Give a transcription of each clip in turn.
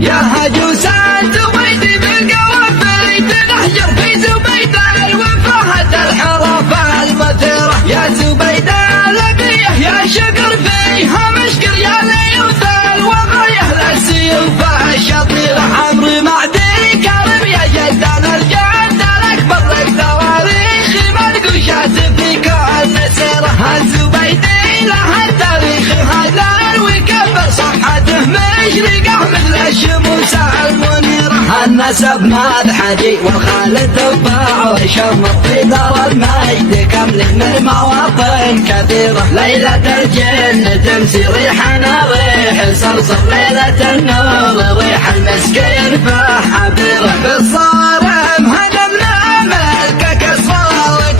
يا هجوس الزبيدي بالقوافي تنحجر في زبيدة وفهد الحرف المثيرة يا زبيدة لبيه يا شقر فيها مشقر يا ليوث الوغاية للسيوف الشطيرة عمري معدي كرم يا جدان الجد الأكبر لك تواريخ منقوشات في كل سيرة الزبيدي له التاريخ هدان ويكبر صفحته مشرقة مثل الشموس المنيرة النسب مدحجي والخالد تباع وشمر في دار المجد كمل من مواطن كثيرة ليلة الجن تمسي ريحنا ريح صرصر ليلة النور ريح المسكين فحبيرة بالصارم هدمنا ملك كسر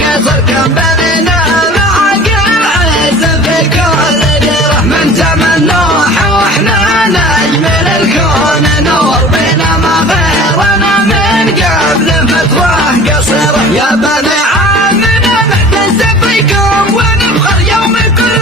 كم بنينا مع قلعز في كل ديرة من زمن نوح واحنا نجم الكون نور بينما غيرنا من قبل فتوى قصيرة يا بني عمنا نعتز فيكم ونفخر يوم كل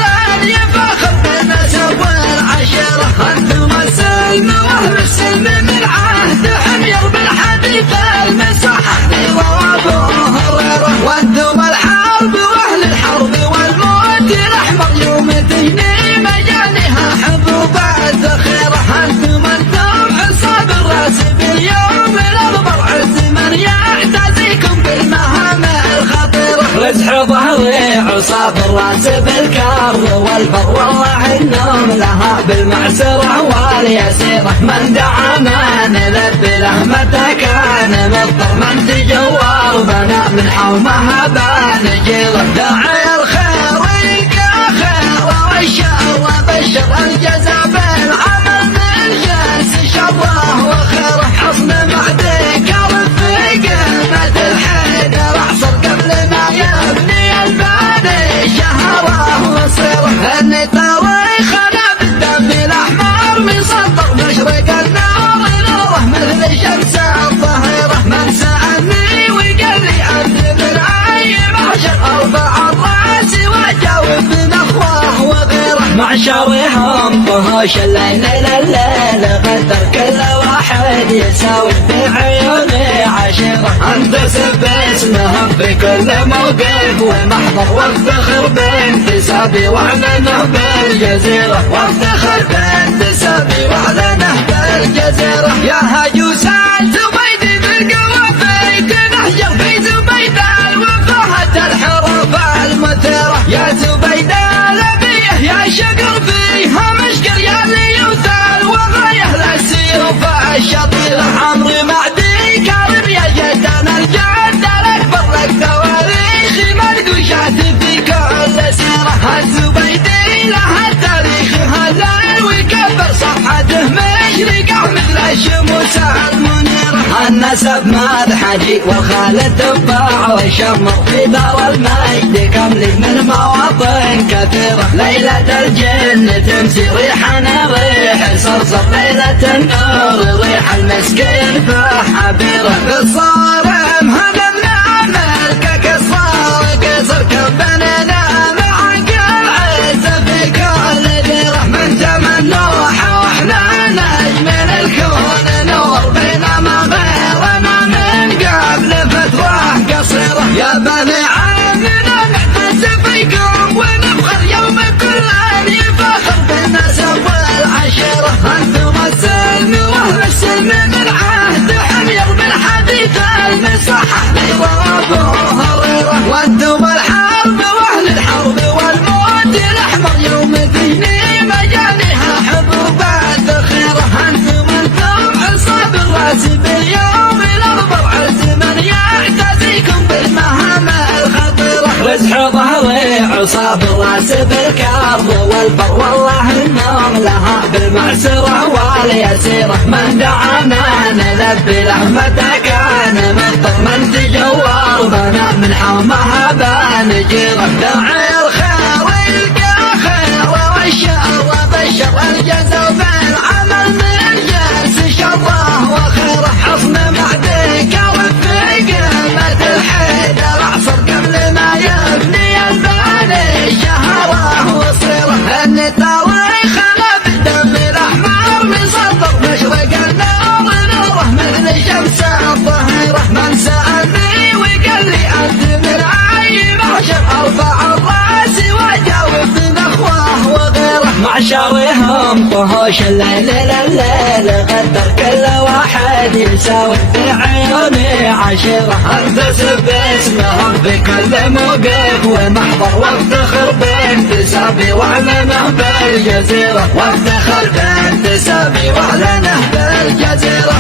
يفخر بالنسب والعشيرة انتم السلم واهل السلم من عهد حمير بالحديث المصحح وابو هريرة وانتم الحرب واهل الحرب والموت الاحمر يوم تجني مجانها حبوب الذخيرة انتم حصاد الراس باليوم الاخضر عز من يعتزيكم بالمهام الخطيرة رزح ظهري عصاب الراس بالكر والبر والله النوم لها بالمعسرة واليسيرة من دعانا نلبي له متى كان مضطر من تجوار بنا من حومها بنجيره داعي الخير يلقى خير والشر وبشر الجزاء بالعمل من جنس شره وخيره حصن معديك في قمة الحيدر احصر قبل ما يبني الباني شهره وصيره اني تاريخنا بالدم الاحمر مسطر مشرق النار نوره مثل شمس الظهيره من سالني وقال لي انت من اي معشر ارفع الراس واجاوب بنخوه وغيره معشرهم طهوش الليل الليل غدر كل واحد يساوي في عيوني عشيره انتسب اسمهم في كل موقف ومحضر وافتخر بانتسابي واعلنه بالجزيره وافتخر بانتسابي واعلنه بالجزيره يا هجوس الزبيدي بالقوافي تنحجر في زبيدة وفهد الحروف المثيرة يا زبيدة لبيه يا شقر فيها مشقر يا ليوث الوغاية للسيوف الشطيرة عمري معدي كرم يا جدان الجد الأكبر لك تواريخ منقوشات في كل سيرة الزبيدي له التاريخ هلال ويكبر صفحته مشرقة مثل الشموس المنيرة النسب مدحجي والخالد تباع وشمر في دار المجد كمل من مواطن كثيرة ليلة الجن تمسي ريحنا ريح صرصر ليلة النور ريح المسكين فحبيرة بالصارم هدمنا ملك كسر كم بنينا مع قلعز في كل ديرة من زمن نوح واحنا نجم الكون نور بينما غيرنا من قبل فتوى قصيرة يا بني عمنا نعتز فيكم ونفخر يوم كل يفخر بالنسب والعشيرة انتم السلم واهل السلم من عهد حمير بالحديث المصحح وابو هريرة وانتم الحرب واهل الحرب والموت الاحمر يوم تجني مجانها حبوب الذخيرة انتم حصاد الراس باليوم الاخضر عز من يعتزيكم بالمهام الخطيرة رزح ظهري عصاب الراس بالكر والبر والله النوم لها بالمعسرة واليسيرة من دعانا نلبي له متى كان مضطر من تجوار بنا من حومها بنجيره داعي الخير يلقى خير والشر وبشر الجزاء بالعمل من جنس شره وخيره حصن معديك في قمة الحيدر احصر قبل ما يبني الباني شهره وصيره اني تاريخنا بالدم الاحمر معشرهم طهوش الليل لليل غدر كل واحد يساوي في عيوني عشرة انتسب اسمهم في كل موقف ومحضر وافتخر بانتسابي واعلنه بالجزيرة وافتخر بانتسابي واعلنه بالجزيرة